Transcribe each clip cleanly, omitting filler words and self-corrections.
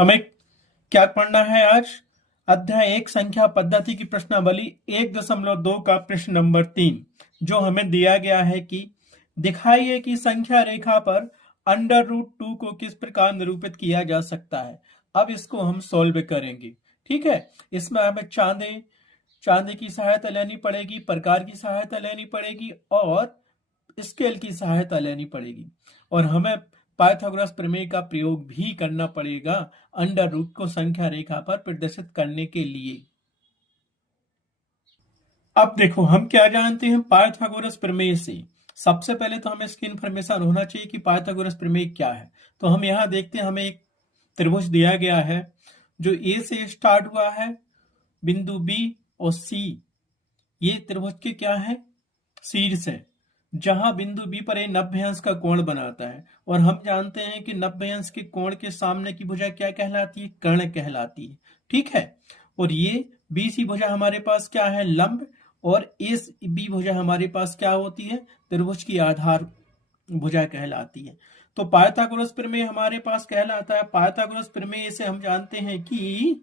हमें क्या पढ़ना है आज? अध्याय 1 संख्या पद्धति की प्रश्नावली 1.2 का प्रश्न नंबर 3, जो हमें दिया गया है कि दिखाइए कि संख्या रेखा पर √2 को किस प्रकार निरूपित किया जा सकता है। अब इसको हम सॉल्व करेंगे। ठीक है, इसमें हमें चांदे की सहायता लेनी पड़ेगी, प्रकार की सहायता लेनी पड़ेगी और स्केल की सहायता लेनी पड़ेगी, और हमें पाइथागोरस प्रमेय का प्रयोग भी करना पड़ेगा √2 को संख्या रेखा पर प्रदर्शित करने के लिए। अब देखो, हम क्या जानते हैं पाइथागोरस प्रमेय से। सबसे पहले तो हमें इसकी इंफॉर्मेशन होना चाहिए कि पाइथागोरस प्रमेय क्या है। तो हम यहाँ देखते हैं, हमें एक त्रिभुज दिया गया है जो ए से स्टार्ट हुआ है, बिंदु बी और सी, ये त्रिभुज के क्या है, शीर्ष है, जहां बिंदु बी पर 90 अंश का कोण बनाता है। और हम जानते हैं कि 90 अंश के कोण के सामने की भुजा क्या कहलाती है, कर्ण कहलाती है। ठीक है, और ये बीसी भुजा हमारे पास क्या है, लंब, और एस बी भुजा हमारे पास क्या होती है, त्रिभुज की आधार भुजा कहलाती है। तो पाइथागोरस प्रमेय हमारे पास कहलाता है। पाइथागोरस प्रमेय से हम जानते हैं कि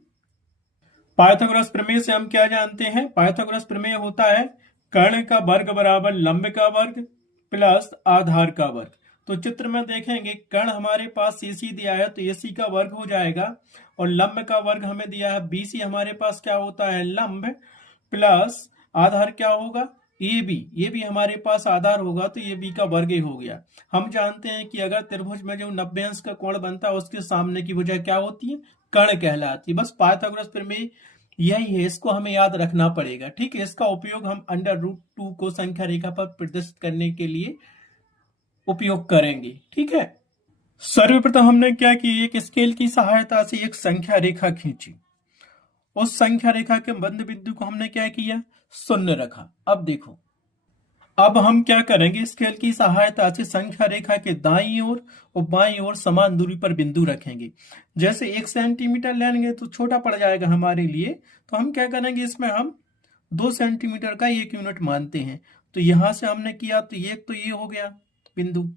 पाइथागोरस प्रमेय से हम क्या जानते हैं, पाइथागोरस प्रमेय होता है कर्ण का वर्ग बराबर लंब का वर्ग प्लस आधार का वर्ग। तो चित्र में देखेंगे, कर्ण हमारे पास सीसी दिया है तो एसी का वर्ग हो जाएगा, और लंब का वर्ग हमें दिया है बीसी, हमारे पास क्या होता है, लंब, प्लस आधार क्या होगा, ये भी हमारे पास आधार होगा, तो ये बी का वर्ग ही हो गया। हम जानते हैं कि अगर त्रिभुज में जो 90 अंश का कोण बनता है उसके सामने की भुजा क्या होती है, कर्ण कहलाती है। बस पाइथागोरस प्रमेय यही है, इसको हमें याद रखना पड़ेगा। ठीक है, इसका उपयोग हम √2 को संख्या रेखा पर प्रदर्शित करने के लिए उपयोग करेंगे। ठीक है, सर्वप्रथम हमने क्या किया, एक स्केल की सहायता से एक संख्या रेखा खींची। उस संख्या रेखा के मध्य बिंदु को हमने क्या किया, शून्य रखा। अब देखो, अब हम क्या करेंगे, स्केल की सहायता से संख्या रेखा के दाईं ओर और बाईं ओर समान दूरी पर बिंदु रखेंगे। जैसे 1 सेंटीमीटर लेंगे तो छोटा पड़ जाएगा हमारे लिए, तो हम क्या करेंगे, इसमें हम 2 सेंटीमीटर का 1 यूनिट मानते हैं। तो यहां से हमने किया तो ये हो गया बिंदु।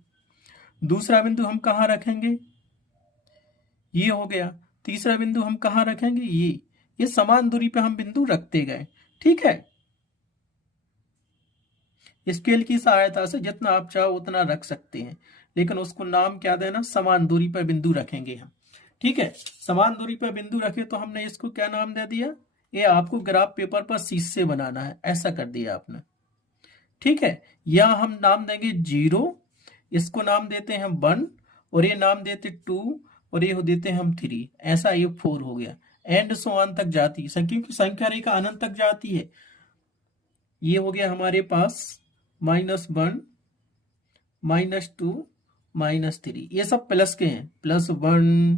दूसरा बिंदु हम कहाँ रखेंगे, ये हो गया। तीसरा बिंदु हम कहाँ रखेंगे, ये समान दूरी पे हम बिंदु रखते गए। ठीक है, स्केल की सहायता से जितना आप चाहो उतना रख सकते हैं, लेकिन उसको नाम क्या देना, समान दूरी पर बिंदु रखेंगे हम। ठीक है, समान दूरी पर बिंदु रखे तो हमने इसको क्या नाम दे दिया, ये आपको ग्राफ पेपर पर शीशे बनाना है, ऐसा कर दिया आपने। ठीक है, यहां हम नाम देंगे 0, इसको नाम देते हैं 1, और ये नाम देते 2, और ये देते हैं हम 3, ऐसा ये 4 हो गया। एंड सो ऑन तक जाती है, क्योंकि संख्या रेखा अनंत तक जाती है। ये हो गया हमारे पास -1, -2, -3, ये सब प्लस के हैं, +1,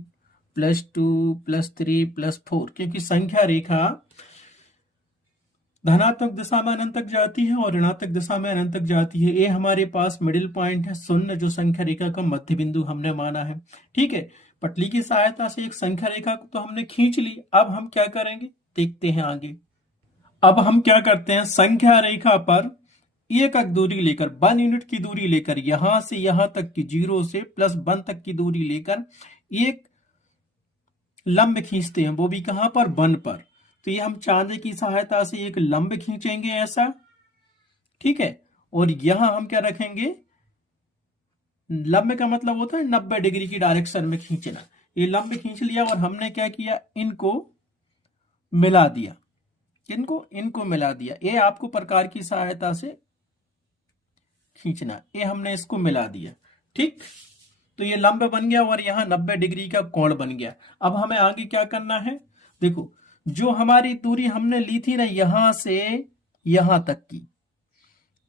+2, +3, +4, क्योंकि संख्या रेखा धनात्मक दिशा में अनंत तक जाती है और ऋणात्मक दिशा में अनंत तक जाती है। ये हमारे पास मिडिल पॉइंट है, शून्य, जो संख्या रेखा का मध्य बिंदु हमने माना है। ठीक है, पटली की सहायता से एक संख्या रेखा को तो हमने खींच ली। अब हम क्या करेंगे, देखते हैं आगे। अब हम क्या करते हैं, संख्या रेखा पर एक दूरी लेकर, 1 यूनिट की दूरी लेकर, यहां से यहां तक की 0 से +1 तक की दूरी लेकर एक लंब खींचते हैं, वो भी कहां पर, 1 पर। तो ये हम चांदे की सहायता से एक लंब खींचेंगे ऐसा। ठीक है, और यहां हम क्या रखेंगे, लंब का मतलब होता है 90 डिग्री की डायरेक्शन में खींचना। ये लंब खींच लिया और हमने क्या किया, इनको मिला दिया, इनको मिला दिया। ये आपको प्रकार की सहायता से खींचना, ये हमने इसको मिला दिया। ठीक, तो ये लंब बन गया और यहाँ 90 डिग्री का कोण बन गया। अब हमें आगे क्या करना है, देखो, जो हमारी दूरी हमने ली थी ना, यहां से यहां तक की,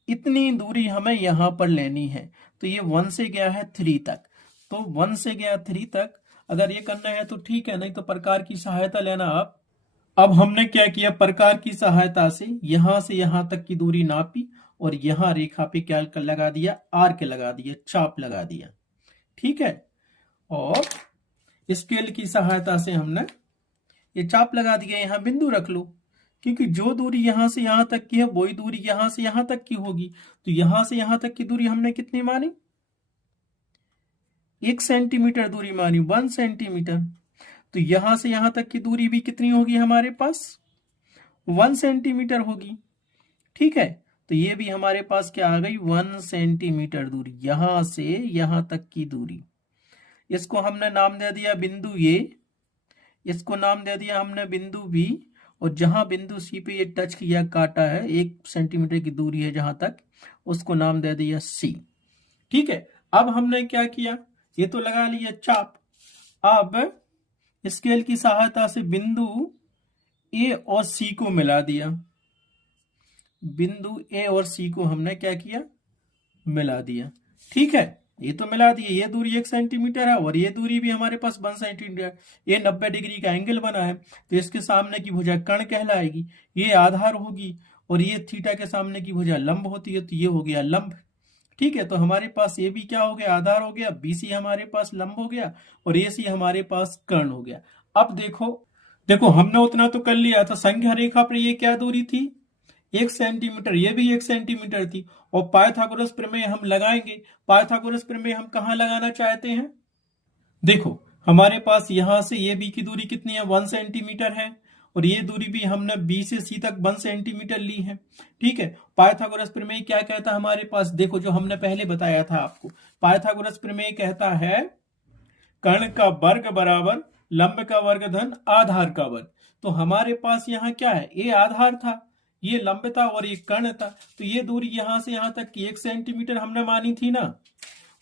इतनी दूरी हमें यहां पर लेनी है। तो ये 1 से गया है 3 तक, तो 1 से गया 3 तक। अगर ये करना है तो ठीक है, नहीं तो प्रकार की सहायता लेना आप। अब हमने क्या किया, प्रकार की सहायता से यहां तक की दूरी नापी, और यहां रेखा पे क्या लगा दिया, आर्क लगा दिया, चाप लगा दिया। ठीक है, और स्केल की सहायता से हमने ये चाप लगा दिया, यहां बिंदु रख लो, क्योंकि जो दूरी यहां से यहां तक की है वही दूरी यहां से यहां तक की होगी। तो यहां से यहां तक की दूरी हमने कितनी मानी, 1 सेंटीमीटर दूरी मानी, 1 सेंटीमीटर। तो यहां से यहां तक की दूरी भी कितनी होगी हमारे पास? 1 सेंटीमीटर होगी। ठीक है, तो ये भी हमारे पास क्या आ गई? 1 सेंटीमीटर दूरी, यहां से यहां तक की दूरी। इसको हमने नाम दे दिया बिंदु ए, इसको नाम दे दिया हमने बिंदु बी, और जहां बिंदु सी पे ये टच किया, काटा है, 1 सेंटीमीटर की दूरी है जहां तक, उसको नाम दे दिया सी। ठीक है, अब हमने क्या किया, ये तो लगा लिया चाप। अब स्केल की सहायता से बिंदु ए और सी को मिला दिया। बिंदु ए और सी को हमने क्या किया? मिला दिया। ठीक है, ये तो मिला दिए, ये दूरी 1 सेंटीमीटर है और ये दूरी भी हमारे पास 1 सेंटीमीटर। ये 90 डिग्री का एंगल बना है, तो इसके सामने की भुजा कर्ण कहलाएगी, ये आधार होगी, और ये थीटा के सामने की भुजा लंब होती है, तो ये हो गया लंब। ठीक है, तो हमारे पास ये भी क्या हो गया? आधार हो गया। बीसी हमारे पास लंब हो गया, और ये सी हमारे पास कर्ण हो गया। अब देखो हमने उतना तो कर लिया था। संख्या रेखा पर ये क्या दूरी थी? 1 सेंटीमीटर। ये भी 1 सेंटीमीटर थी, और पाइथागोरस प्रमेय हम लगाएंगे। पाइथागोरस प्रमेय हम कहां लगाना चाहते हैं? देखो हमारे पास यहां से ये बी की दूरी कितनी है? 1 सेंटीमीटर है, और ये दूरी भी हमने बी से सी तक 1 सेंटीमीटर ली है। ठीक है, पाइथागोरस प्रमेय क्या कहता है हमारे पास? देखो जो हमने पहले बताया था आपको, पाइथागोरस प्रमेय कहता है कर्ण का वर्ग बराबर लंब का वर्ग धन आधार का वर्ग। तो हमारे पास यहाँ क्या है? ये आधार था, ये लंब था, और ये कर्ण था। तो ये दूरी यहां से यहां तक की 1 सेंटीमीटर हमने मानी थी ना,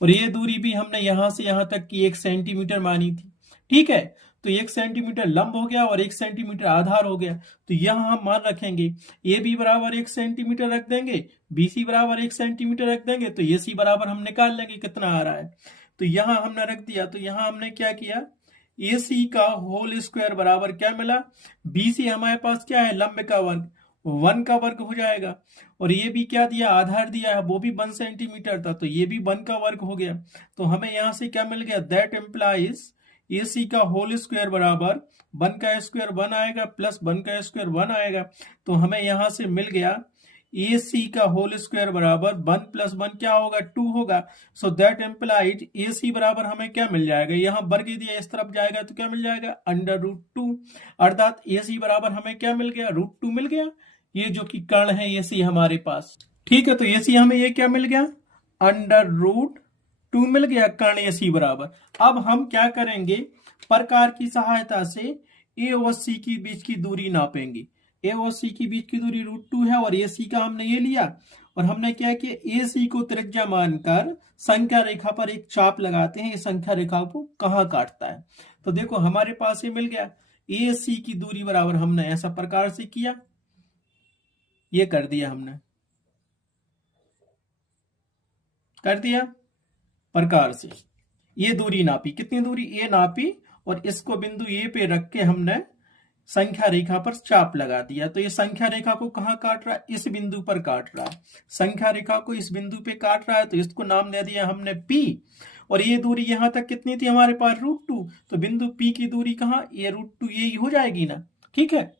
और ये दूरी भी हमने यहां से यहां तक की 1 सेंटीमीटर मानी थी। ठीक है, तो 1 सेंटीमीटर लंब हो गया और 1 सेंटीमीटर आधार हो गया। तो यहां हम मान रखेंगे ए बी बराबर 1 सेंटीमीटर रख देंगे, बी सी बराबर 1 सेंटीमीटर रख देंगे, तो ये सी बराबर हम निकाल लेंगे कितना आ रहा है। तो यहां हमने रख दिया, तो यहां हमने क्या किया? ए सी का होल स्क्वायर बराबर क्या मिला? बी सी हमारे पास क्या है? लंब का वर्ग, 1 का वर्ग हो जाएगा, और ये भी क्या दिया? आधार दिया है, वो भी 1 सेंटीमीटर था, तो ये भी 1 का वर्ग हो गया। तो हमें यहां से क्या मिल गया? दैट एम्प्लाइज ए सी का होल स्क्वायर बराबर 1 का स्क्वायर 1 आएगा, प्लस 1 का स्क्वायर 1 आएगा। तो हमें यहां से मिल गया ए सी का होल स्क्वायर बराबर 1 प्लस 1 क्या होगा? 2 होगा। सो दैट एम्प्लाइज ए सी बराबर हमें क्या मिल जाएगा? यहाँ वर्ग दिया, इस तरफ जाएगा तो क्या मिल जाएगा? √2। अर्थात ए सी बराबर हमें क्या मिल गया? √2 मिल गया। ये जो कि कर्ण है ए सी हमारे पास। ठीक है, तो ए सी हमें ये क्या मिल गया? √2 मिल गया, कर्ण ए सी बराबर। अब हम क्या करेंगे? प्रकार की सहायता से ए और सी की बीच की दूरी नापेंगे। ए और सी की बीच की दूरी √2 है, और ए सी का हमने ये लिया, और हमने क्या किया? ए सी को त्रिज्या मानकर संख्या रेखा पर एक चाप लगाते हैं। ये संख्या रेखा को कहाँ काटता है? तो देखो हमारे पास ये मिल गया, ए सी की दूरी बराबर हमने ऐसा प्रकार से किया, ये कर दिया हमने, कर दिया प्रकार से। ये दूरी नापी, कितनी दूरी? ए नापी, और इसको बिंदु ए पे रख के हमने संख्या रेखा पर चाप लगा दिया। तो ये संख्या रेखा को कहां काट रहा है? इस बिंदु पर काट रहा है। संख्या रेखा को इस बिंदु पे काट रहा है, तो इसको नाम दे दिया हमने पी। और ये दूरी यहां तक कितनी थी हमारे पास? √2। तो बिंदु पी की दूरी कहां? ये √2 ये हो जाएगी ना। ठीक है,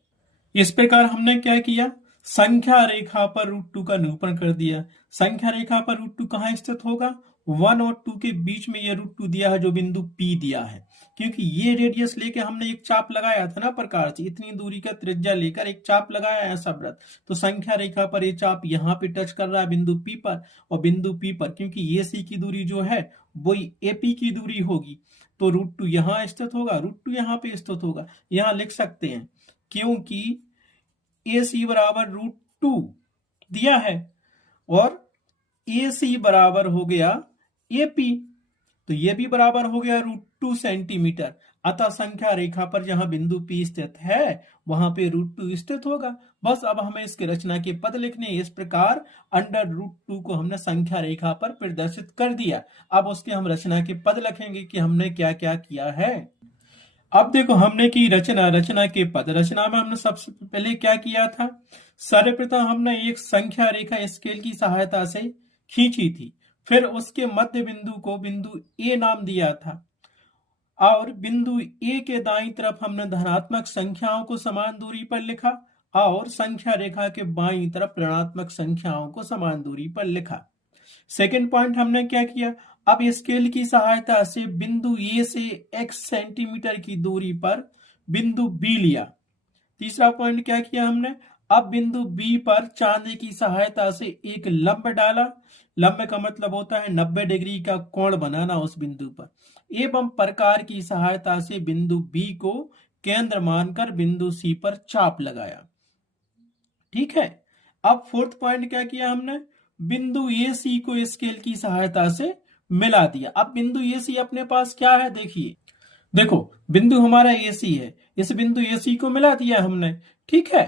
इस प्रकार हमने क्या किया? संख्या रेखा पर √2 का निरूपण कर दिया। संख्या रेखा पर √2 कहां स्थित होगा? 1 और 2 के बीच में ये √2 दिया है, जो बिंदु P दिया है। क्योंकि ये रेडियस लेके हमने एक चाप लगाया था ना प्रकार से, इतनी दूरी का त्रिज्या लेकर एक चाप लगाया है सब वृत्त। तो संख्या रेखा पर ये चाप यहाँ पे टच कर रहा है बिंदु P पर, और बिंदु P पर क्योंकि ये सी की दूरी जो है वो AP की दूरी होगी, तो √2 यहाँ स्थित होगा, √2 यहाँ पे स्थित होगा। यहाँ लिख सकते हैं क्योंकि ए सी बराबर √2 दिया है, और ए सी बराबर हो गया AP, तो ये भी बराबर हो गया √2 सेंटीमीटर। अतः संख्या रेखा पर जहां बिंदु P स्थित है वहां पे √2 स्थित होगा। बस अब हमें इसके रचना के पद लिखने। इस प्रकार √2 को हमने संख्या रेखा पर प्रदर्शित कर दिया। अब उसके हम रचना के पद लिखेंगे कि हमने क्या क्या किया है। अब देखो हमने की रचना, रचना के पद। रचना में हमने सबसे पहले क्या किया था? सर्वप्रथम हमने एक संख्या रेखा स्केल की सहायता से खींची थी, फिर उसके मध्य बिंदु को बिंदु ए नाम दिया था, और बिंदु ए के दाईं तरफ हमने धनात्मक संख्याओं को समान दूरी पर लिखा, और संख्या रेखा के बाईं तरफ ऋणात्मक संख्याओं को समान दूरी पर लिखा। सेकंड पॉइंट हमने क्या किया? अब स्केल की सहायता से बिंदु ए से x सेंटीमीटर की दूरी पर बिंदु बी लिया। तीसरा पॉइंट क्या किया हमने, अब बिंदु बी पर चांदी की सहायता से एक लंब डाला। लंब का मतलब होता है 90 डिग्री का कोण बनाना उस बिंदु पर, एवं प्रकार की सहायता से बिंदु बी को केंद्र मानकर बिंदु सी पर चाप लगाया। ठीक है। अब फोर्थ पॉइंट क्या किया हमने, बिंदु ए सी को स्केल की सहायता से मिला दिया। अब बिंदु ए सी अपने पास क्या है, देखिए, देखो बिंदु हमारा ए सी है, इस बिंदु ए सी को मिला दिया हमने। ठीक है,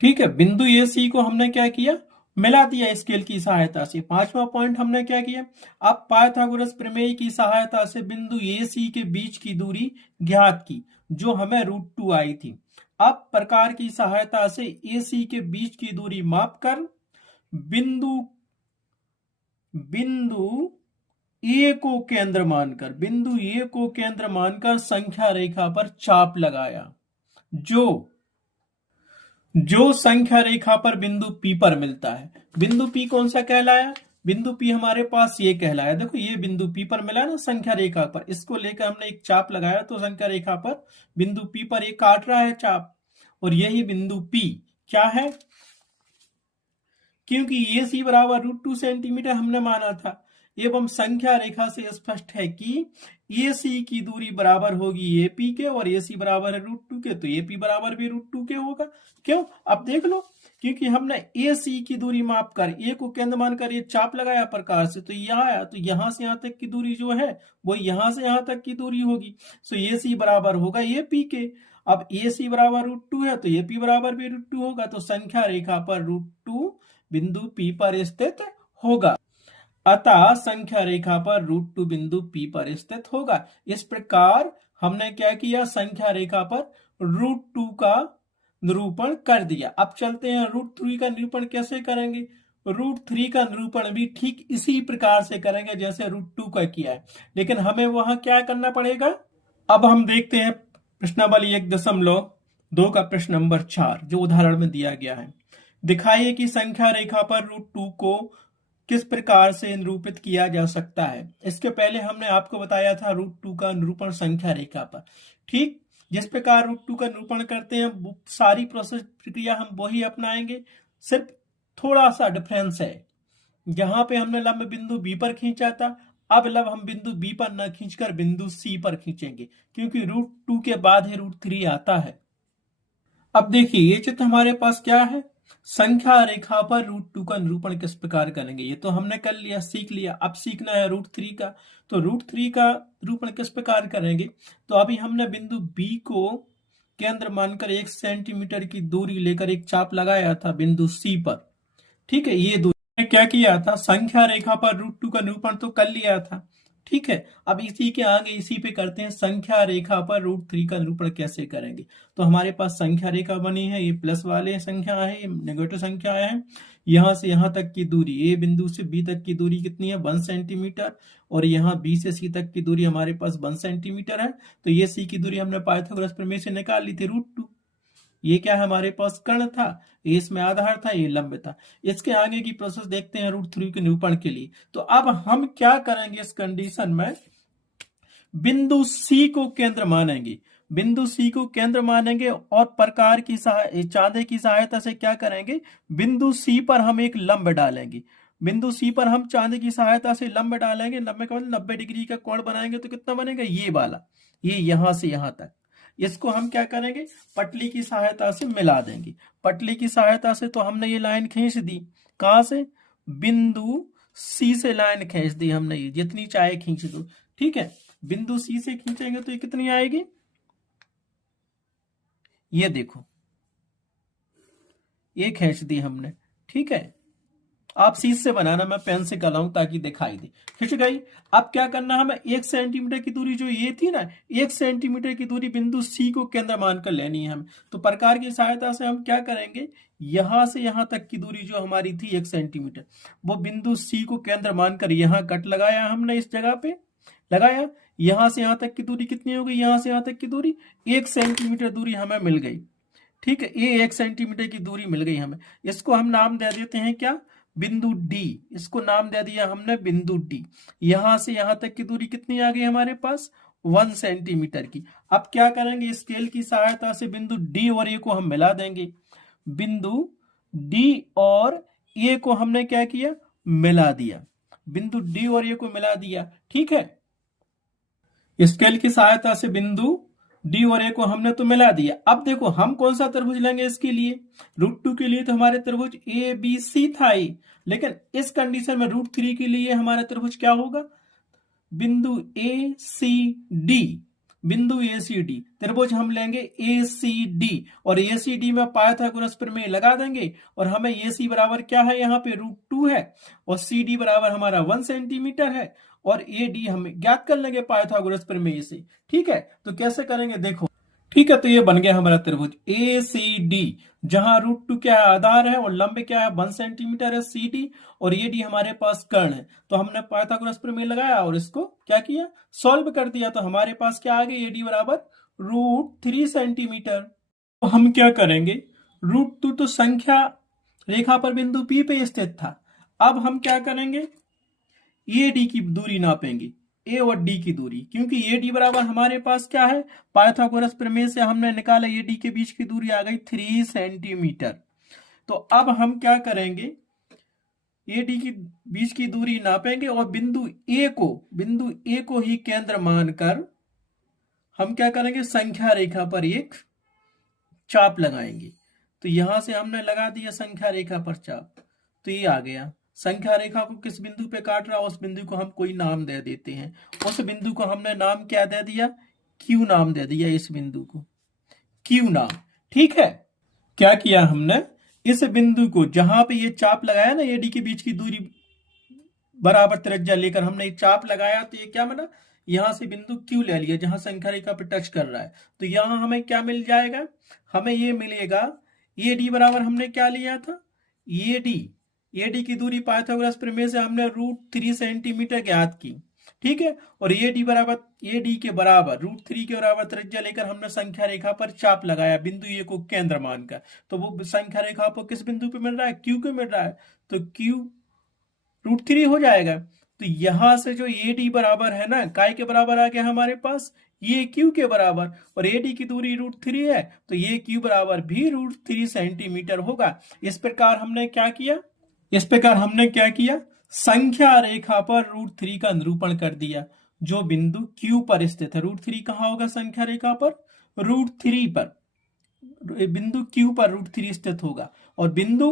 ठीक है, बिंदु ए सी को हमने क्या किया, मिला दिया स्केल की सहायता से। पांचवा पॉइंट हमने क्या किया, अब पाइथागोरस प्रमेय की सहायता से बिंदु ए सी के बीच की दूरी ज्ञात की, जो हमें √2 आई थी। अब प्रकार की सहायता से ए सी के बीच की दूरी मापकर बिंदु बिंदु ए को केंद्र मानकर, बिंदु ए को केंद्र मानकर संख्या रेखा पर चाप लगाया, जो संख्या रेखा पर बिंदु पी पर मिलता है। बिंदु पी कौन सा कहलाया, बिंदु पी हमारे पास ये कहलाया, देखो ये बिंदु पी पर मिला ना संख्या रेखा पर, इसको लेकर हमने एक चाप लगाया तो संख्या रेखा पर बिंदु पी पर एक काट रहा है चाप, और यही बिंदु पी क्या है, क्योंकि ए सी बराबर √2 सेंटीमीटर हमने माना था, एवं संख्या रेखा से स्पष्ट है कि ए सी की दूरी बराबर होगी ए पी के, और ए सी बराबर है √2 के, तो ए पी बराबर भी √2 के होगा। क्यों, अब देख लो, क्योंकि हमने ए सी की दूरी माप कर ए को केंद्र मानकर ये चाप लगाया प्रकार से, तो यहाँ आया, तो यहां से यहां तक की दूरी जो है वो यहां से यहां तक की दूरी होगी, सो ए सी बराबर होगा ए पी के। अब ए सी बराबर √2 है तो ए पी बराबर भी √2 होगा, तो संख्या रेखा पर √2 बिंदु पी पर स्थित होगा, अतः संख्या रेखा पर √2 बिंदु पी पर स्थित होगा। इस प्रकार हमने क्या किया, संख्या रेखा पर √2 का निरूपण कर दिया। अब चलते हैं √3 का निरूपण कैसे करेंगे। √3 का निरूपण भी ठीक इसी प्रकार से करेंगे जैसे √2 का किया है, लेकिन हमें वहां क्या करना पड़ेगा। अब हम देखते हैं प्रश्नावली 1.2 का प्रश्न नंबर 4 जो उदाहरण में दिया गया है। दिखाइए कि संख्या रेखा पर √2 को किस प्रकार से निरूपित किया जा सकता है। इसके पहले हमने आपको बताया था √2 का निरूपण संख्या रेखा पर। ठीक, जिस प्रकार √2 का निरूपण करते हैं वो सारी प्रोसेस प्रक्रिया हम वही अपनाएंगे, सिर्फ थोड़ा सा डिफरेंस है। जहां पे हमने लंब बिंदु बी पर खींचा था, अब लब हम बिंदु बी पर न खींचकर बिंदु सी पर खींचेंगे, क्योंकि √2 के बाद ही √3 आता है। अब देखिए ये चित्र हमारे पास क्या है, संख्या रेखा पर √2 का निरूपण किस प्रकार करेंगे। ये तो हमने कर लिया, सीख लिया, अब सीखना है √3 का। तो √3 का निरूपण किस प्रकार करेंगे, तो अभी हमने बिंदु बी को केंद्र मानकर 1 सेंटीमीटर की दूरी लेकर एक चाप लगाया था बिंदु सी पर। ठीक है, ये दूरी क्या किया था, संख्या रेखा पर √2 का निरूपण तो कर लिया था। ठीक है, अब इसी के आगे इसी पे करते हैं संख्या रेखा पर √3 का निरूपण कैसे करेंगे। तो हमारे पास संख्या रेखा बनी है, ये प्लस वाले संख्या है, ये नेगेटिव संख्या है। यहां से यहां तक की दूरी, ए बिंदु से बी तक की दूरी कितनी है, 1 सेंटीमीटर, और यहाँ बी से सी तक की दूरी हमारे पास 1 सेंटीमीटर है। तो ये सी की दूरी हमने पाइथागोरस प्रमेय से निकाल ली थी √2। ये क्या है, हमारे पास कर्ण था, ये इसमें आधार था, ये लंब था। इसके आगे की प्रोसेस देखते हैं √3 के निरूपण के लिए। तो अब हम क्या करेंगे, इस कंडीशन में बिंदु सी को केंद्र मानेंगे, बिंदु सी को केंद्र मानेंगे, और प्रकार की चांदे की सहायता से क्या करेंगे, बिंदु सी पर हम एक लंब डालेंगे। बिंदु सी पर हम चांदे की सहायता से लंब डालेंगे, लंब का मतलब 90 डिग्री का कोण बनाएंगे, तो कितना बनेगा, ये वाला, ये यहां से यहां तक। इसको हम क्या करेंगे, पटली की सहायता से मिला देंगे। पटली की सहायता से तो हमने ये लाइन खींच दी, कहां से, बिंदु सी से लाइन खींच दी हमने, ये जितनी चाहे खींच दो। ठीक है, बिंदु सी से खींचेंगे तो ये कितनी आएगी, ये देखो, ये खींच दी हमने। ठीक है, आप सीध से बनाना, मैं पेन से कराऊं ताकि दिखाई दे, खिंच गई। अब क्या करना, हमें 1 सेंटीमीटर की दूरी जो ये थी ना, 1 सेंटीमीटर की दूरी बिंदु सी को केंद्र मानकर लेनी है हमें। तो प्रकार की सहायता से हम क्या करेंगे, यहां से यहां तक की दूरी जो हमारी थी 1 सेंटीमीटर, वो बिंदु सी को केंद्र मानकर यहां कट लगाया हमने, इस जगह पे लगाया। यहां से यहां तक की दूरी कितनी हो गई, यहां से यहां तक की दूरी 1 सेंटीमीटर दूरी हमें मिल गई। ठीक है, ये 1 सेंटीमीटर की दूरी मिल गई हमें। इसको हम नाम दे देते हैं क्या, बिंदु डी, इसको नाम दे दिया हमने बिंदु डी। यहां से यहां तक की दूरी कितनी आ गई हमारे पास? 1 सेंटीमीटर की। अब क्या करेंगे, स्केल की सहायता से बिंदु डी और ए को हम मिला देंगे। बिंदु डी और ए को हमने क्या किया? मिला दिया। बिंदु डी और ए को मिला दिया, ठीक है। स्केल की सहायता से बिंदु डी और ए को हमने तो मिला दिया। अब देखो हम कौन सा त्रिभुज लेंगे इसके लिए? √2 के लिए तो हमारे त्रिभुज ए बी सी था ही, लेकिन इस कंडीशन में √3 के लिए हमारा त्रिभुज क्या होगा? बिंदु ए सी डी। बिंदु ए सी डी त्रिभुज हम लेंगे ए सी डी, और ए सी डी में पाइथागोरस प्रमेय लगा देंगे, और हमें ए सी बराबर क्या है? यहाँ पे √2 है, और सी डी बराबर हमारा 1 सेंटीमीटर है, और ए डी हम ज्ञात कर लेंगे पाइथागोरस प्रमेय से, ठीक है। तो कैसे करेंगे देखो, ठीक है। तो ये बन गया हमारा त्रिभुज ए सी डी, जहां √2 क्या है? आधार है, और लंबे क्या है? 1 सेंटीमीटर है सी डी, और ये डी हमारे पास कर्ण है। तो हमने पाइथागोरस प्रमेय लगाया और इसको क्या किया? सॉल्व कर दिया। तो हमारे पास क्या आ गया? ए डी बराबर √3 सेंटीमीटर। तो हम क्या करेंगे, √2 तो संख्या रेखा पर बिंदु पी पे स्थित था। अब हम क्या करेंगे, ए डी की दूरी नापेंगे, ए और डी की दूरी, क्योंकि ए डी बराबर हमारे पास क्या है? पाइथागोरस प्रमेय से हमने निकाला ए डी के बीच की दूरी आ गई 3 सेंटीमीटर। तो अब हम क्या करेंगे, ए डी की बीच की दूरी नापेंगे, और बिंदु ए को ही केंद्र मानकर हम क्या करेंगे? संख्या रेखा पर एक चाप लगाएंगे। तो यहां से हमने लगा दिया संख्या रेखा पर चाप, तो ये आ गया। संख्या रेखा को किस बिंदु पे काट रहा है, उस बिंदु को हम कोई नाम दे देते हैं। उस बिंदु को हमने नाम क्या दे दिया? क्यू नाम दे दिया। इस बिंदु को क्यू नाम, ठीक है। क्या किया हमने? इस बिंदु को जहां पे ये चाप लगाया ना, एडी के बीच की दूरी बराबर त्रिज्या लेकर हमने चाप लगाया, तो ये क्या बना? यहां से बिंदु क्यू ले लिया जहां संख्या रेखा पे टच कर रहा है। तो यहां हमें क्या मिल जाएगा? हमें ये मिलेगा, ए डी बराबर हमने क्या लिया था? ए डी की दूरी पाइथागोरस प्रमेय से हमने √3 सेंटीमीटर ज्ञात की, ठीक है। और ए डी के बराबर √3 के बराबर त्रिज्या लेकर हमने संख्या रेखा पर चाप लगाया बिंदु ए को केंद्र मानकर। तो वो संख्या रेखा पर किस बिंदु पे मिल रहा है? क्यू को मिल रहा है। तो क्यू √3 हो जाएगा। तो यहां से जो ए डी बराबर है ना, काय के बराबर आ गया हमारे पास? ये क्यू के बराबर, और ए डी की दूरी √3 है, तो ये क्यू बराबर भी √3 सेंटीमीटर होगा। इस प्रकार हमने क्या किया? संख्या रेखा पर √3 का निरूपण कर दिया, जो बिंदु क्यू पर स्थित है। √3 कहां होगा संख्या रेखा पर? √3 पर, बिंदु क्यू पर √3 स्थित होगा, और बिंदु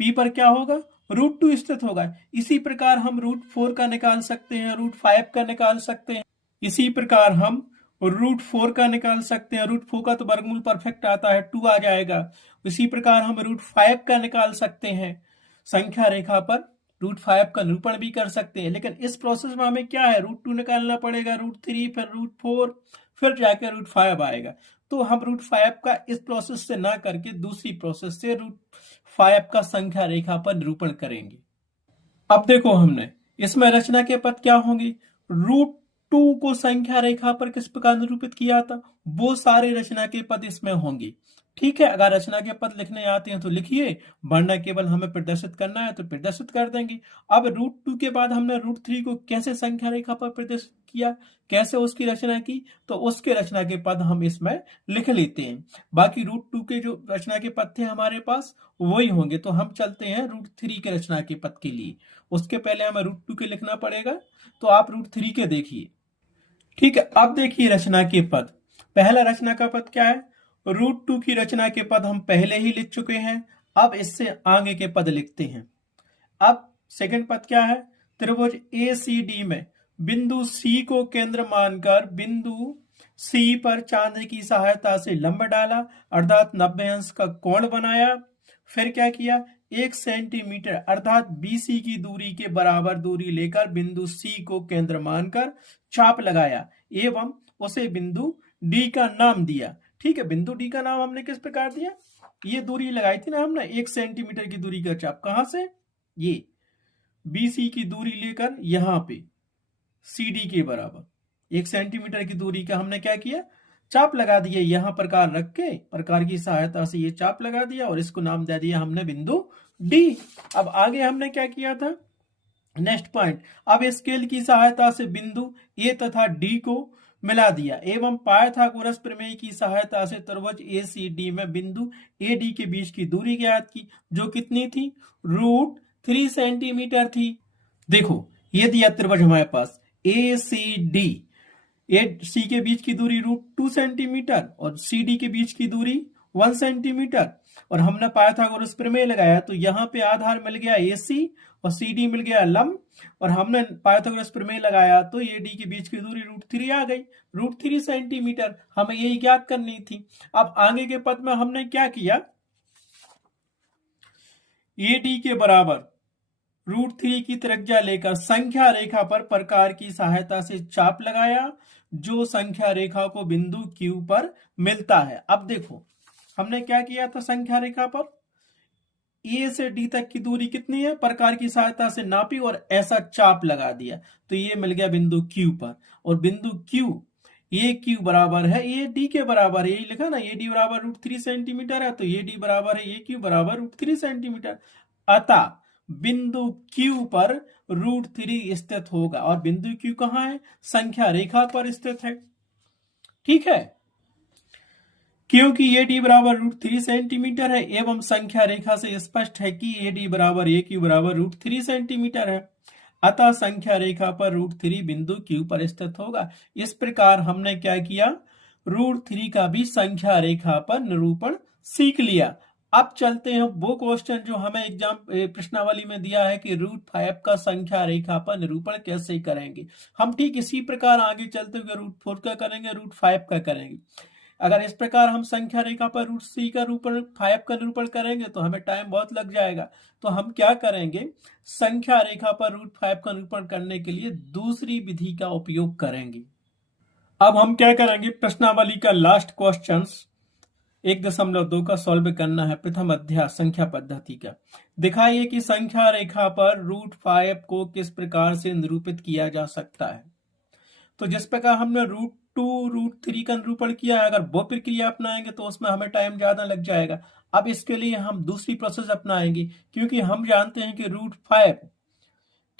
पी पर क्या होगा? √2 स्थित होगा। इसी प्रकार हम √4 का निकाल सकते हैं, √5 का निकाल सकते हैं। इसी प्रकार हम √4 का निकाल सकते हैं। √4 का तो वर्गमूल परफेक्ट आता है, 2 आ जाएगा। इसी प्रकार हम √5 का निकाल सकते हैं। संख्या रेखा पर √5 का निरूपण भी कर सकते हैं, लेकिन इस प्रोसेस में हमें क्या है? √2 निकालना पड़ेगा, √3, फिर √4, फिर जाकर √5 आएगा। तो हम √5 का इस प्रोसेस से ना करके दूसरी प्रोसेस से √5 का संख्या रेखा पर निरूपण करेंगे। अब देखो, हमने इसमें रचना के पद क्या होंगे? √2 को संख्या रेखा पर किस प्रकार निरूपित किया था, वो सारे रचना के पद इसमें होंगे, ठीक है। अगर रचना के पद लिखने आते हैं तो लिखिए, वरना केवल हमें प्रदर्शित करना है तो प्रदर्शित कर देंगे। अब √2 के बाद हमने √3 को कैसे संख्या रेखा पर प्रदर्शित किया, कैसे उसकी रचना की, तो उसके रचना के पद हम इसमें लिख लेते हैं। बाकी √2 के जो रचना के पद थे हमारे पास वही होंगे। तो हम चलते हैं √3 के रचना के पद के लिए। उसके पहले हमें √2 के लिखना पड़ेगा, तो आप √3 के देखिए, ठीक है। अब देखिए रचना के पद। पहला रचना का पद क्या है? √2 की रचना के पद हम पहले ही लिख चुके हैं। अब इससे आगे के पद लिखते हैं। अब सेकंड पद क्या है? त्रिभुज ACD में बिंदु C को केंद्र मानकर बिंदु C पर चांदी की सहायता से लंब डाला, अर्थात 90 अंश का कोण बनाया। फिर क्या किया? 1 सेंटीमीटर अर्थात BC की दूरी के बराबर दूरी लेकर बिंदु C को केंद्र मानकर चाप लगाया, एवं उसे बिंदु D का नाम दिया, ठीक है। बिंदु डी का नाम हमने किस प्रकार दिया? ये दूरी लगाई थी ना हमने, 1 सेंटीमीटर की दूरी का चाप, कहां से? ये BC की दूरी लेकर यहां पे CD के बराबर 1 सेंटीमीटर की दूरी का हमने क्या किया? चाप लगा दिया। यहां प्रकार रख के प्रकार की सहायता से ये चाप लगा दिया, और इसको नाम दे दिया हमने बिंदु डी। अब आगे हमने क्या किया था, नेक्स्ट पॉइंट, अब स्केल की सहायता से बिंदु ए तथा डी को मिला दिया एवं पाइथागोरस प्रमेय की सहायता से त्रिभुज ACD में बिंदु AD के बीच की दूरी ज्ञात की, जो कितनी थी, √3 सेंटीमीटर थी। देखो ये दिया त्रिभुज हमारे पास ACD, AC के बीच की दूरी √2 सेंटीमीटर और CD के बीच की दूरी 1 सेंटीमीटर, और हमने पाइथागोरस प्रमेय लगाया तो यहाँ पे आधार मिल गया AC और CD मिल गया लंब, और हमने पाइथागोरस प्रमेय लगाया तो AD के बीच की दूरी √3 आ गई, √3 सेंटीमीटर, हमें यही ज्ञात करनी थी। अब आगे के पद में हमने क्या किया, AD के बराबर √3 की त्रिज्या लेकर संख्या रेखा पर प्रकार की सहायता से चाप लगाया, जो संख्या रेखा को बिंदु Q पर मिलता है। अब देखो हमने क्या किया था, संख्या रेखा पर A से D तक की दूरी कितनी है, प्रकार की सहायता से नापी और ऐसा चाप लगा दिया, तो ये मिल गया बिंदु Q पर, और बिंदु Q AQ बराबर है AD के बराबर है, यही लिखा ना, AD बराबर √3 सेंटीमीटर है, तो AD बराबर है AQ बराबर √3 सेंटीमीटर। अतः बिंदु Q पर √3 स्थित होगा, और बिंदु Q कहाँ है, संख्या रेखा पर स्थित है। ठीक है, क्योंकि AD बराबर √3 सेंटीमीटर है एवं संख्या रेखा से स्पष्ट है कि AD बराबर AQ बराबर √3 सेंटीमीटर है, अतः संख्या रेखा पर √3 बिंदु Q पर स्थित होगा। इस प्रकार हमने क्या किया, √3 का भी संख्या रेखा पर निरूपण सीख लिया। अब चलते हैं वो क्वेश्चन जो हमें एग्जाम प्रश्नावली में दिया है कि √5 का संख्या रेखा पर निरूपण कैसे करेंगे। हम ठीक इसी प्रकार आगे चलते हुए √4 का करेंगे, √5 का करेंगे। अगर इस प्रकार हम संख्या रेखा पर √3 का निरूपण 5 का निरूपण करेंगे तो हमें टाइम बहुत लग जाएगा, तो हम क्या करेंगे, संख्या रेखा पर √5 का निरूपण करने के लिए दूसरी विधि का उपयोग करेंगे। अब हम क्या करेंगे, प्रश्नावली का लास्ट क्वेश्चन 1.2 का सॉल्व करना है, प्रथम अध्याय संख्या पद्धति का। दिखाइए कि संख्या रेखा पर √5 को किस प्रकार से निरूपित किया जा सकता है। तो जिस प्रकार हमने √2 √3 का निरूपण किया है, अगर वो प्रक्रिया अपनाएंगे तो उसमें हमें टाइम ज्यादा लग जाएगा। अब इसके लिए हम दूसरी प्रोसेस अपनाएंगे, क्योंकि हम जानते हैं कि √5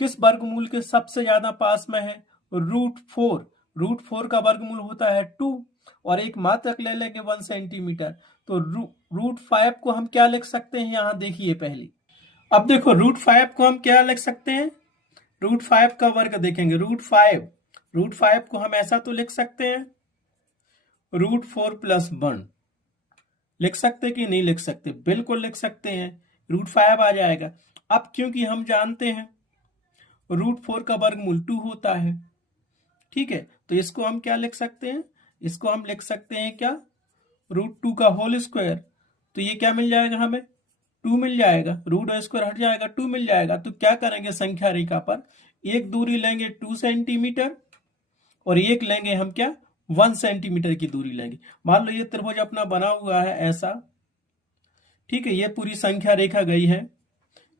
किस वर्गमूल के सबसे ज्यादा पास में है, √4, √4 का वर्गमूल होता है 2, और एक मात्रक ले लेंगे 1 सेंटीमीटर, तो √5 को हम क्या लिख सकते हैं, यहां देखिए पहले। अब देखो √5 को हम क्या लिख सकते हैं, √5 का वर्ग देखेंगे, √5 को हम ऐसा तो लिख सकते हैं, √4 + 1 लिख सकते कि नहीं लिख सकते, बिल्कुल लिख सकते हैं, √5 आ जाएगा। अब क्योंकि हम जानते हैं √4 का वर्गमूल 2 होता है, ठीक है, तो इसको हम क्या लिख सकते हैं, इसको हम लिख सकते हैं क्या, √2 का होल स्क्वायर, तो ये क्या मिल जाएगा हमें, 2 मिल जाएगा, √2 हट जाएगा, 2 मिल जाएगा। तो क्या करेंगे, संख्या रेखा पर एक दूरी लेंगे 2 सेंटीमीटर और एक लेंगे हम क्या, 1 सेंटीमीटर की दूरी लेंगे। मान लो ये त्रिभुज अपना बना हुआ है ऐसा, ठीक है, ये पूरी संख्या रेखा गई है,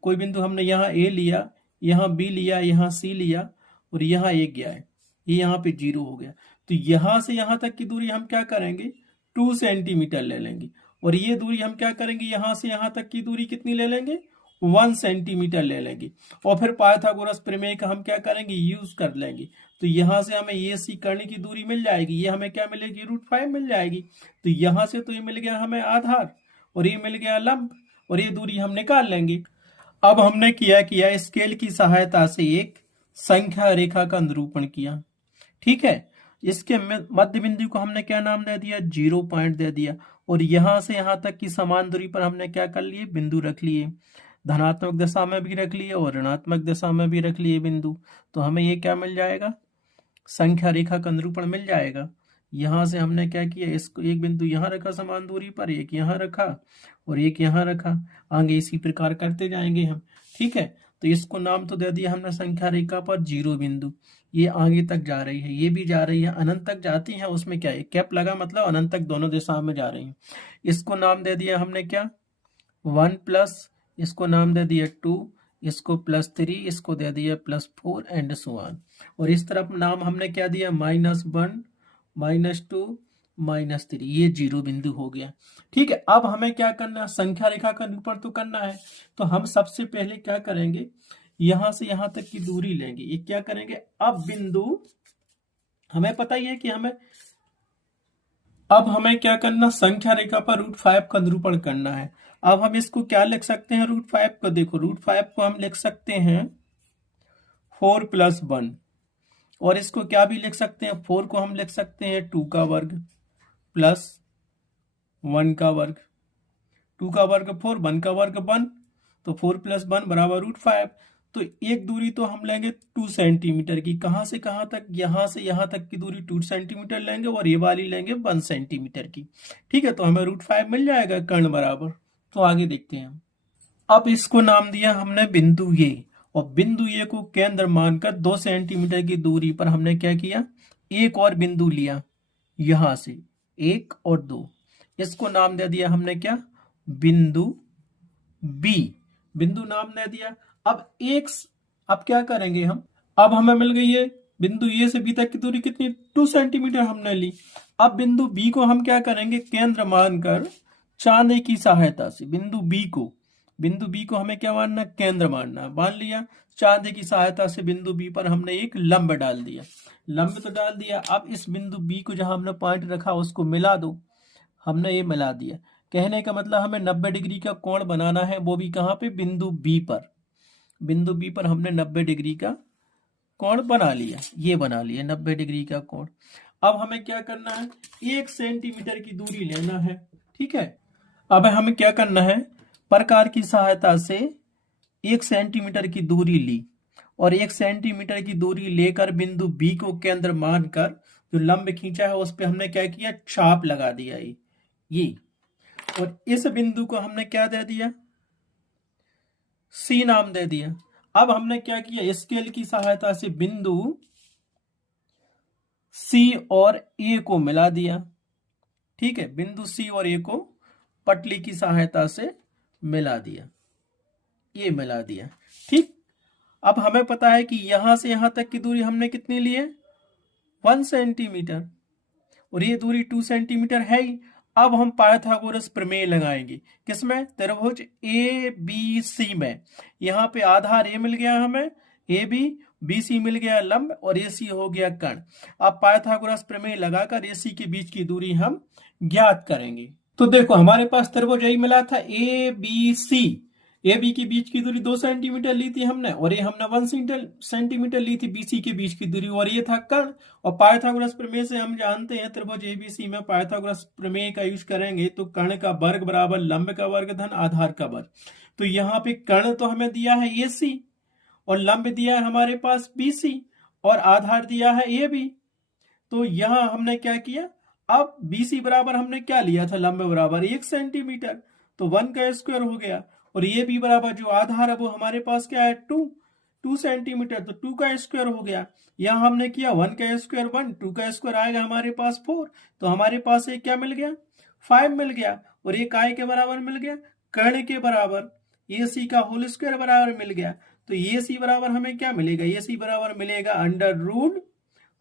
कोई बिंदु हमने यहाँ A लिया, यहाँ B लिया, यहाँ C लिया, और यहाँ 1 गया है, ये यहाँ पे 0 हो गया, तो यहाँ से यहाँ तक की दूरी हम क्या करेंगे, 2 सेंटीमीटर ले लेंगे, और ये दूरी हम क्या करेंगे, यहाँ से यहाँ तक की दूरी कितनी ले लेंगे, 1 सेंटीमीटर ले लेंगे, और फिर पाइथागोरस प्रमेय का हम क्या करेंगे, यूज कर लेंगे, तो यहाँ से हमें ये सी करने की दूरी मिल जाएगी, ये हमें क्या मिलेगी, √5 मिल जाएगी, तो यहाँ से तो ये मिल गया हमें आधार, और ये मिल गया लंब, और ये दूरी हम निकाल लेंगे। अब हमने किया स्केल की सहायता से एक संख्या रेखा का निरूपण किया, ठीक है, इसके मध्य बिंदु को हमने क्या नाम दे दिया, 0 पॉइंट दे दिया, और यहां से यहां तक की समान दूरी पर हमने क्या कर लिए, बिंदु रख लिए, धनात्मक दिशा में भी रख लिए और ऋणात्मक दिशा में भी रख लिए बिंदु, तो हमें ये क्या मिल जाएगा, संख्या रेखा का निरूपण मिल जाएगा। यहां से हमने क्या किया, इसको एक बिंदु यहाँ रखा समान दूरी पर, एक यहाँ रखा और एक यहाँ रखा, आगे इसी प्रकार करते जाएंगे हम, ठीक है, तो इसको नाम तो दे दिया हमने संख्या रेखा पर 0 बिंदु, ये आगे तक जा रही है, ये भी जा रही है, अनंत तक जाती है, उसमें क्या है, कैप लगा, मतलब अनंत तक दोनों दिशाओं में जा रही है। इसको नाम दे दिया हमने क्या, 1+, इसको नाम दे दिया 2, इसको +3, इसको दे दिया +4 एंड सो ऑन, और इस तरफ नाम हमने क्या दिया, -1, -2, -3, ये 0 बिंदु हो गया। ठीक है, अब हमें क्या करना है, संख्या रेखा का निरूपण तो करना है। तो हम सबसे पहले क्या करेंगे, यहां से यहां तक की दूरी लेंगे। ये क्या करेंगे, अब बिंदु हमें पता ही है कि अब हमें क्या करना, संख्या रेखा पर √5 का निरूपण करना है। अब हम इसको क्या लिख सकते हैं, √5 को देखो, √5 को हम लिख सकते हैं 4 + 1, और इसको क्या भी लिख सकते हैं, 4 को हम लिख सकते हैं 2 का वर्ग प्लस 1 का वर्ग। 2 का वर्ग 4, 1 का वर्ग 1, तो 4 + 1 बराबर √5। तो एक दूरी तो हम लेंगे 2 सेंटीमीटर की, कहां से कहां तक, यहां से यहां तक की दूरी 2 सेंटीमीटर लेंगे, और ये वाली लेंगे 1 सेंटीमीटर की। ठीक है, तो हमें √5 मिल जाएगा कर्ण बराबर। तो आगे देखते हैं। अब इसको नाम दिया हमने बिंदु ये, और बिंदु ये को केंद्र मानकर 2 सेंटीमीटर की दूरी पर हमने क्या किया, एक और बिंदु लिया, यहां से 1 और 2, इसको नाम दे दिया हमने क्या, बिंदु बी। बिंदु नाम दे दिया। अब क्या करेंगे हम, अब हमें मिल गई है बिंदु ए से बी तक की दूरी कितनी, 2 सेंटीमीटर हमने ली। अब बिंदु बी को हम क्या करेंगे, केंद्र मानकर चांदे की सहायता से बिंदु बी को हमें क्या मानना, केंद्र मानना, मान लिया। चांदे की सहायता से बिंदु बी पर हमने एक लंब डाल दिया, लंब तो डाल दिया। अब इस बिंदु बी को जहां हमने पॉइंट रखा उसको मिला दो, हमने ये मिला दिया। कहने का मतलब हमें 90 डिग्री का कोण बनाना है, वो भी कहां पे, बिंदु बी पर। बिंदु बी पर हमने 90 डिग्री का कोण बना लिया, ये बना लिया 90 डिग्री का कोण। अब हमें क्या करना है, 1 सेंटीमीटर की दूरी लेना है। ठीक है, अब हमें क्या करना है, प्रकार की सहायता से 1 सेंटीमीटर की दूरी ली, और 1 सेंटीमीटर की दूरी लेकर बिंदु बी को केंद्र मानकर जो लंब खींचा है उस पे हमने क्या किया, चाप लगा दिया ये। और इस बिंदु को हमने क्या दे दिया, सी नाम दे दिया। अब हमने क्या किया, स्केल की सहायता से बिंदु सी और ए को मिला दिया। ठीक है, बिंदु सी और ए को पटली की सहायता से मिला दिया, ये मिला दिया। ठीक, अब हमें पता है कि यहां से यहां तक की दूरी हमने कितनी ली है, 1 सेंटीमीटर, और ये दूरी 2 सेंटीमीटर है ही। अब हम पाइथागोरस प्रमेय लगाएंगे, किसमें, त्रिभुज ए बी सी में। यहाँ पे आधार ए मिल गया हमें, ए बी, बी सी मिल गया लंब, और ए सी हो गया कर्ण। अब पाइथागोरस प्रमेय लगाकर ए सी के बीच की दूरी हम ज्ञात करेंगे। तो देखो हमारे पास त्रिभुज यही मिला था, A B C. A B के बीच की दूरी 2 सेंटीमीटर ली थी हमने, और ये हमने 1 सेंटीमीटर ली थी बीसी के बीच की दूरी, और ये था कर्ण। और पाइथागोरस प्रमेय से हम जानते हैं त्रिभुज एबीसी में पाइथागोरस प्रमेय का यूज करेंगे तो कर्ण का वर्ग बराबर लंब का वर्ग धन आधार का वर्ग। तो यहाँ पे कर्ण तो हमें दिया है ए सी, और लंब दिया है हमारे पास बी सी, और आधार दिया है ए बी। तो यहां हमने क्या किया, अब BC बराबर हमने क्या लिया था, लंब बराबर 1 सेंटीमीटर, तो 1 का स्क्वायर हो गया। और ये भी बराबर जो आधार है वो हमारे पास क्या है, 2 सेंटीमीटर, तो 2 का स्क्वायर हो गया। यहां हमने किया 1 का स्क्वायर 1, 2 का स्क्वायर आएगा हमारे पास 4, तो हमारे पास एक क्या मिल गया, 5 मिल गया। और ये काय के बराबर मिल गया, कर्ण के बराबर, AC का होल स्क्वायर बराबर मिल गया। तो AC बराबर हमें क्या मिलेगा, AC बराबर मिलेगा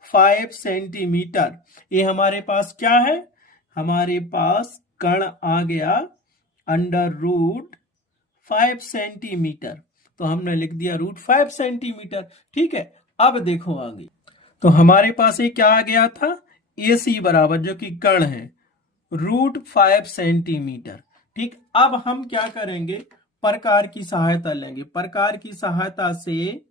√5 सेंटीमीटर। ये हमारे पास क्या है, हमारे पास कर्ण आ गया √5 सेंटीमीटर। तो हमने लिख दिया √5 सेंटीमीटर। ठीक है, अब देखो आगे, तो हमारे पास ये क्या आ गया था, AC बराबर जो कि कर्ण है √5 सेंटीमीटर। ठीक, अब हम क्या करेंगे, प्रकार की सहायता लेंगे। प्रकार की सहायता से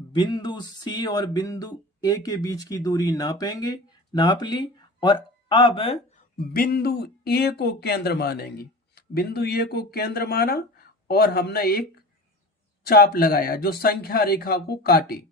बिंदु सी और बिंदु ए के बीच की दूरी नापेंगे, नाप ली। और अब बिंदु ए को केंद्र मानेंगे, बिंदु ए को केंद्र माना, और हमने एक चाप लगाया जो संख्या रेखा को काटे,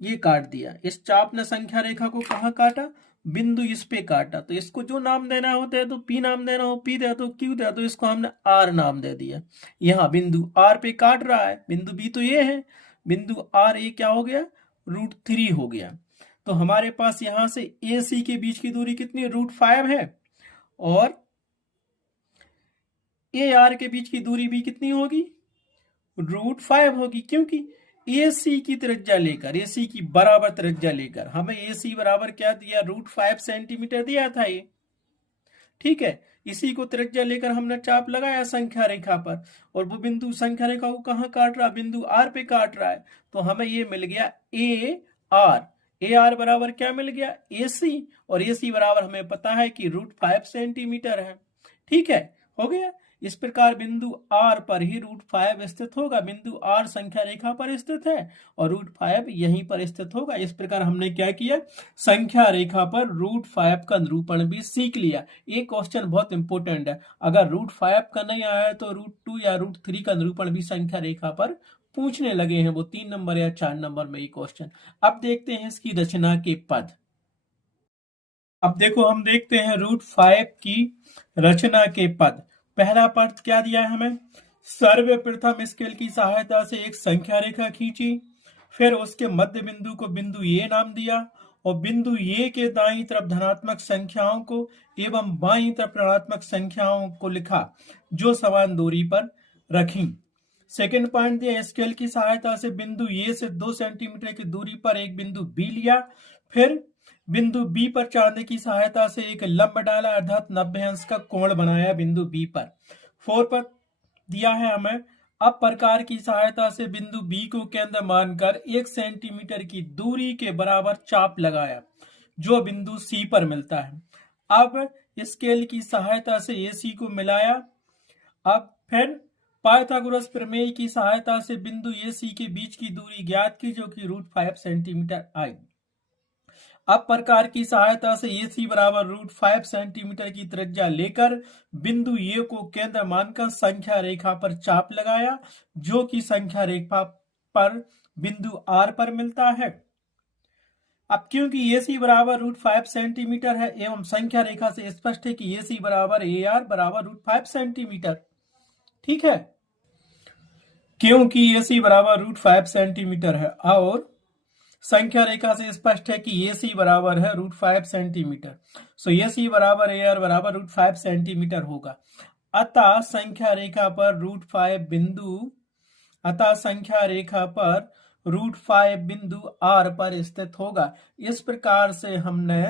ये काट दिया। इस चाप ने संख्या रेखा को कहां काटा, बिंदु इस पे काटा। तो इसको जो नाम देना होता है तो P नाम देना हो, P दे तो Q दे, तो इसको हमने R नाम दे दिया। यहाँ बिंदु R पे काट रहा है, बिंदु B तो ये है, बिंदु R ये क्या हो गया, √3 हो गया। तो हमारे पास यहां से AC के बीच की दूरी कितनी, √5 है, और AR के बीच की दूरी भी कितनी होगी, √5 होगी, क्योंकि AC की त्रिज्या लेकर, AC की बराबर त्रिज्या लेकर, हमें AC बराबर क्या दिया, √5 सेंटीमीटर दिया था ये, ठीक है। इसी को त्रिज्या लेकर हमने चाप लगाया संख्या रेखा पर, और वो बिंदु संख्या रेखा को कहाँ काट रहा, बिंदु R पे काट रहा है। तो हमें ये मिल गया AR, AR बराबर क्या मिल गया, AC, और AC बराबर हमें पता है कि √5 सेंटीमीटर है, ठीक है, हो गया। इस प्रकार बिंदु R पर ही √5 स्थित होगा, बिंदु R संख्या रेखा पर स्थित है और √5 यहीं पर स्थित होगा। इस प्रकार हमने क्या किया, संख्या रेखा पर √5 का निरूपण भी सीख लिया। ये क्वेश्चन बहुत इंपॉर्टेंट है, अगर √5 का नहीं आया तो √2 या √3 का निरूपण भी संख्या रेखा पर पूछने लगे हैं, वो 3 नंबर या 4 नंबर में ये क्वेश्चन। अब देखते हैं इसकी रचना के पद। अब देखो हम देखते हैं √5 की रचना के पद। पहला पद क्या दिया है हमें, सर्वप्रथम स्केल की सहायता से एक संख्या रेखा खींची, फिर उसके मध्य बिंदु को बिंदु ए नाम दिया और बिंदु ए के दाईं तरफ धनात्मक संख्याओं को एवं बाईं तरफ ऋणात्मक संख्याओं को लिखा जो समान दूरी पर रखी। सेकेंड पॉइंट दिया, स्केल की सहायता से बिंदु ए से 2 सेंटीमीटर की दूरी पर एक बिंदु बी लिया, फिर बिंदु बी पर चांदी की सहायता से एक लंब डाला अर्थात 90 अंश का कोण बनाया बिंदु बी पर। 4 पर दिया है हमें, अब प्रकार की सहायता से बिंदु बी को केंद्र मानकर 1 सेंटीमीटर की दूरी के बराबर चाप लगाया जो बिंदु सी पर मिलता है। अब स्केल की सहायता से AC को मिलाया। अब फिर पाइथागोरस प्रमेय की सहायता से बिंदु AC के बीच की दूरी ज्ञात की जो कि √5 सेंटीमीटर आई। अब प्रकार की सहायता से AC बराबर √5 सेंटीमीटर की त्रिज्या लेकर बिंदु A को केंद्र मानकर संख्या रेखा पर चाप लगाया जो कि संख्या रेखा पर बिंदु R पर मिलता है। अब क्योंकि AC बराबर √5 सेंटीमीटर है एवं संख्या रेखा से स्पष्ट है कि AC बराबर AR बराबर √5 सेंटीमीटर, ठीक है, क्योंकि AC बराबर √5 सेंटीमीटर है और संख्या रेखा से स्पष्ट है कि AC बराबर है √5 सेंटीमीटर, सो AC बराबर AR बराबर √5 सेंटीमीटर होगा। अतः संख्या रेखा पर √5 बिंदु R पर स्थित होगा। इस प्रकार से हमने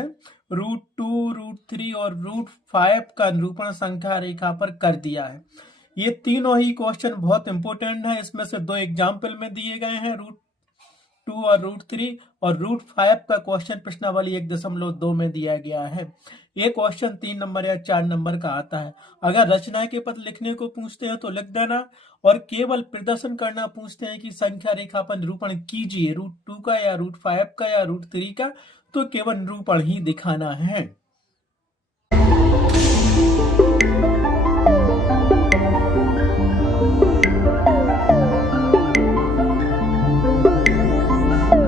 √2, √3 और √5 का निरूपण संख्या रेखा पर कर दिया है। ये तीनों ही क्वेश्चन बहुत इंपॉर्टेंट है, इसमें से 2 एग्जाम्पल में दिए गए हैं, √2 और √3, और √5 का क्वेश्चन प्रश्नावली 1.2 में दिया गया है। ये क्वेश्चन 3 नंबर या 4 नंबर का आता है। अगर रचना के पद लिखने को पूछते हैं तो लिख देना, और केवल प्रदर्शन करना पूछते हैं कि संख्या रेखा पर निरूपण कीजिए √2 का या √5 का या √3 का, तो केवल निरूपण ही दिखाना है।